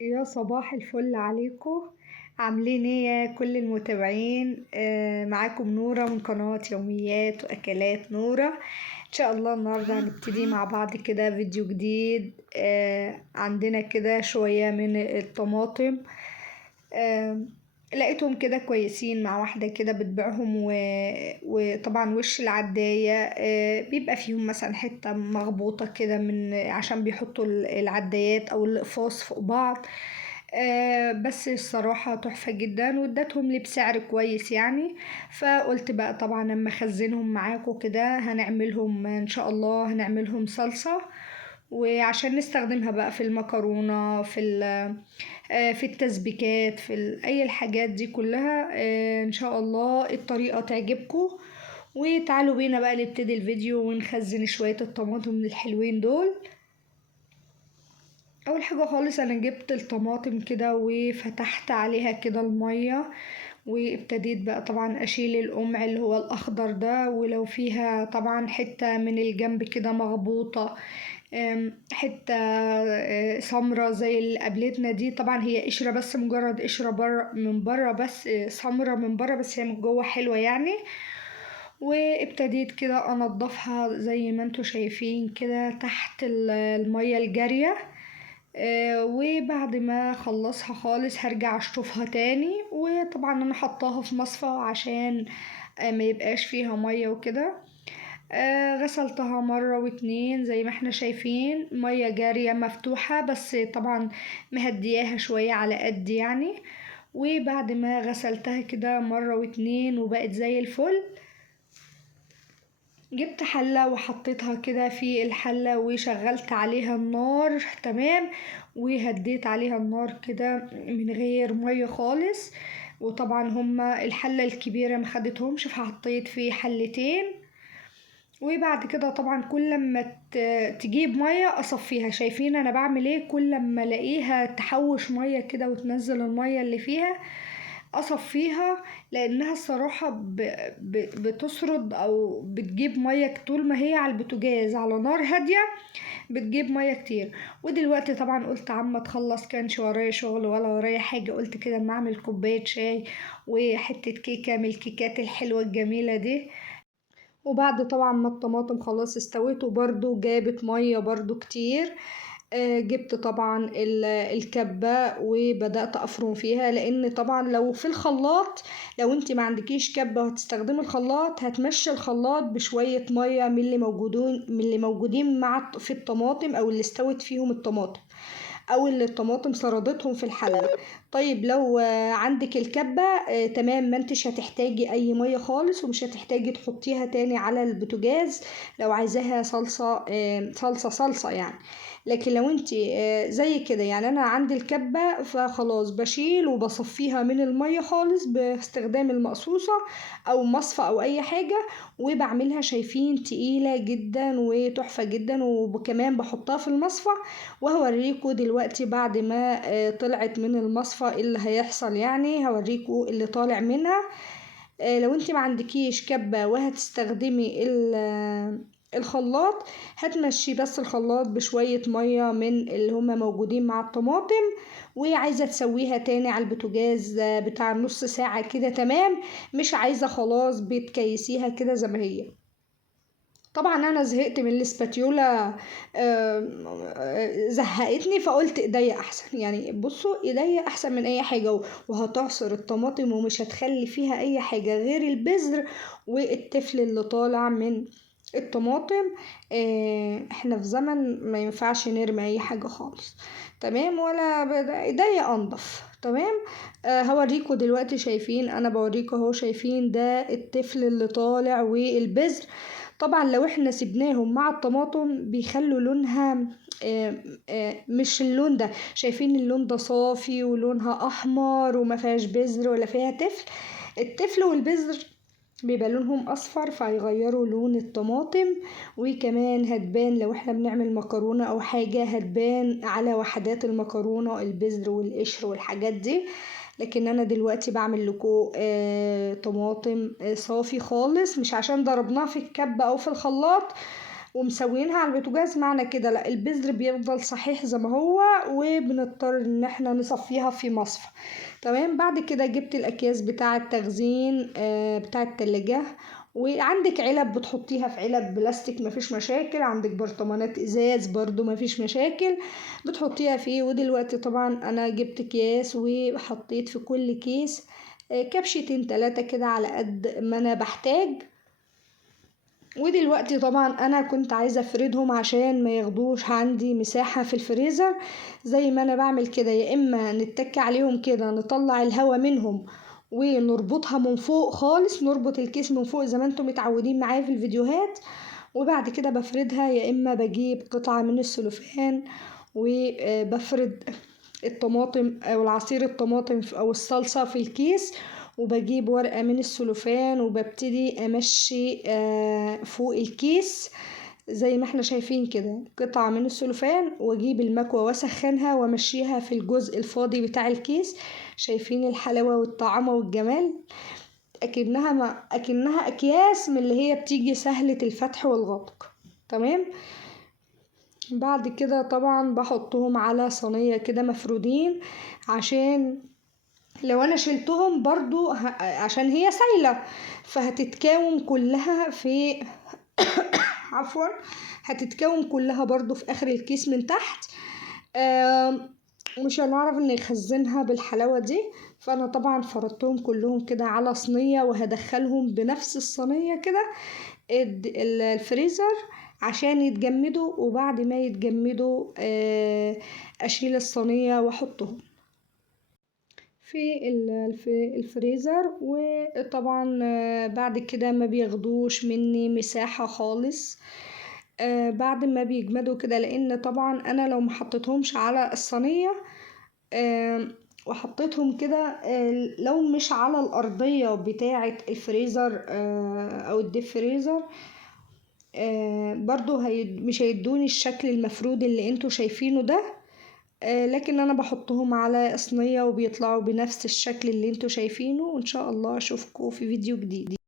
يا صباح الفل عليكم. عاملين ايه يا كل المتابعين؟ معاكم نورة من قناة يوميات واكلات نورة. ان شاء الله النهاردة هنبتدي مع بعض كده فيديو جديد. عندنا كده شوية من الطماطم. آه لقيتهم كده كويسين مع واحدة كده بتبيعهم وطبعا وش العداية بيبقى فيهم مثلا حتة مغبوطة كده من عشان بيحطوا العدايات أو الأقفاص فوق بعض. بس الصراحة تحفة جدا وادتهم لي بسعر كويس يعني. فقلت بقى طبعا اما اخزنهم معاكم كده هنعملهم ان شاء الله، هنعملهم صلصة وعشان نستخدمها بقى في المكرونة، في التسبيكات، أي الحاجات دي كلها. إن شاء الله الطريقة تعجبكم. وتعالوا بينا بقى نبتدي الفيديو ونخزن شوية الطماطم الحلوين دول. أول حاجة خالص أنا جبت الطماطم كده وفتحت عليها كده المية، وابتديت بقى طبعا أشيل القمع اللي هو الأخضر ده، ولو فيها طبعا حتة من الجنب كده مغبوطة، حتة سمرة زي اللي قابلتنا دي. طبعا هي قشرة بس، مجرد قشرة من بره بس، سمرة من بره بس هي من جوه حلوة يعني. وابتديت كده انضفها زي ما انتوا شايفين كده تحت المية الجارية. وبعد ما اخلصها خالص هرجع اشطفها تاني، وطبعا انا حطاها في مصفى عشان ما يبقاش فيها مية وكده. غسلتها مرة واتنين زي ما احنا شايفين، مية جارية مفتوحة بس طبعا مهدياها شوية على قد يعني. وبعد ما غسلتها كده مرة واتنين وبقت زي الفل، جبت حلة وحطيتها كده في الحلة وشغلت عليها النار تمام، وهديت عليها النار كده من غير مية خالص. وطبعا هما الحلة الكبيرة مخدتهمش فحطيت في حلتين. وبعد كده طبعا كل ما تجيب مية اصفيها. شايفين انا بعمل ايه؟ كل ما الاقيها تحوش مية كده وتنزل المية اللي فيها اصفيها، لانها الصراحة بتسرد او بتجيب مية طول ما هي على البوتاجاز على نار هادية، بتجيب مية كتير. ودلوقتي طبعا قلت عما تخلص، كانش ورايا شغل ولا ورايا حاجة، قلت كده اما اعمل كوباية شاي وحتة كيكة من الكيكات الحلوة الجميلة دي. وبعد طبعا ما الطماطم خلاص استوت وبرده جابت مية برضو كتير، جبت طبعا الكبة وبدأت أفرم فيها، لأن طبعا لو في الخلاط، لو انت ما عندكيش كبة وهتستخدمي الخلاط هتمشي الخلاط بشوية مية من اللي موجودين في الطماطم أو اللي استوت فيهم الطماطم او اللي الطماطم سردتهم في الحلة. طيب لو عندك الكبة تمام، ما انتش هتحتاجي اي مية خالص ومش هتحتاجي تحطيها تاني على البوتاجاز لو عايزاها صلصة، صلصة يعني. لكن لو انت زي كده يعني انا عندي الكبة فخلاص بشيل وبصفيها من المية خالص باستخدام المقصوصة او مصفى او اي حاجة، وبعملها شايفين تقيلة جدا وتحفة جدا، وكمان بحطها في المصفى. وهوريكم دلوقتي بعد ما طلعت من المصفى اللي هيحصل، يعني هوريكم اللي طالع منها. لو انت ما عندكيش كبة وهتستخدمي الخلاط، هتمشي بس الخلاط بشوية مية من اللي هما موجودين مع الطماطم، وعايزة تسويها تاني على البوتاجاز بتاع نص ساعة كده تمام. مش عايزة خلاص بتكيسيها كده زي ما هي. طبعا انا زهقت من الاسباتيولا، زهقتني، فقلت ايديا احسن. يعني بصوا ايديا احسن من اي حاجة، وهتعصر الطماطم ومش هتخلي فيها اي حاجة غير البذر والتفل اللي طالع من الطماطم. احنا في زمن ما ينفعش نرمي اي حاجة خالص تمام، ولا ايديا انضف تمام. هوريكم دلوقتي، شايفين انا بوريكم اهو، شايفين ده التفل اللي طالع والبذر. طبعا لو احنا سيبناهم مع الطماطم بيخلوا لونها مش اللون ده. شايفين اللون ده صافي ولونها احمر وما فيهاش بذر ولا فيها تفل. التفل والبذر بيبقى لونهم اصفر فهيغيروا لون الطماطم، وكمان هتبان لو احنا بنعمل مكرونة او حاجة هتبان على وحدات المكرونة البذر والقشر والحاجات دي. لكن انا دلوقتي بعمل لكم طماطم صافي خالص، مش عشان ضربناه في الكبة او في الخلاط ومسويينها على البوتاجاز، معنى كده لا، البذر بيفضل صحيح زي ما هو، وبنضطر ان احنا نصفيها في مصفى. تمام. بعد كده جبت الاكياس بتاع التخزين بتاع التلاجة، وعندك علب بتحطيها في علب بلاستيك مفيش مشاكل، عندك برطمانات ازاز برضو مفيش مشاكل بتحطيها فيه. ودلوقتي طبعا انا جبت اكياس وحطيت في كل كيس كبشتين 3 كده على قد ما انا بحتاج. ودلوقتي طبعا انا كنت عايزة افردهم عشان ما ياخدوش عندي مساحة في الفريزر. زي ما انا بعمل كده، يا اما نتك عليهم كده نطلع الهوا منهم ونربطها من فوق خالص، نربط الكيس من فوق زي ما انتم متعودين معايا في الفيديوهات، وبعد كده بفردها. يا اما بجيب قطعة من السلوفان وبفرد الطماطم او العصير الطماطم او الصلصة في الكيس، وبجيب ورقة من السلوفان وببتدي امشي فوق الكيس زي ما احنا شايفين كده، قطعة من السلوفان، واجيب المكوة واسخنها وامشيها في الجزء الفاضي بتاع الكيس. شايفين الحلاوة والطعامة والجمال؟ اكنها اكياس من اللي هي بتيجي سهلة الفتح والغطق. تمام. بعد كده طبعا بحطهم على صينية كده مفرودين، عشان لو انا شلتهم برضو عشان هي سايلة فهتتكاوم كلها في عفوا هتتكاوم كلها برضو في اخر الكيس من تحت. مش هنعرف ان نخزنها بالحلاوة دي. فانا طبعا فردتهم كلهم كده على صينية، وهدخلهم بنفس الصينية كده الفريزر عشان يتجمدوا. وبعد ما يتجمدوا اشيل الصينية واحطهم في الفريزر. وطبعا بعد كده ما بياخدوش مني مساحة خالص بعد ما بيجمدوا كده، لان طبعا انا لو ما حطيتهمش على الصينية وحطيتهم كده لو مش على الارضية بتاعة الفريزر او الديب فريزر برضو مش هيدوني الشكل المفرود اللي انتوا شايفينه ده. لكن انا بحطهم على صينية وبيطلعوا بنفس الشكل اللي انتوا شايفينه. وان شاء الله اشوفكم في فيديو جديد.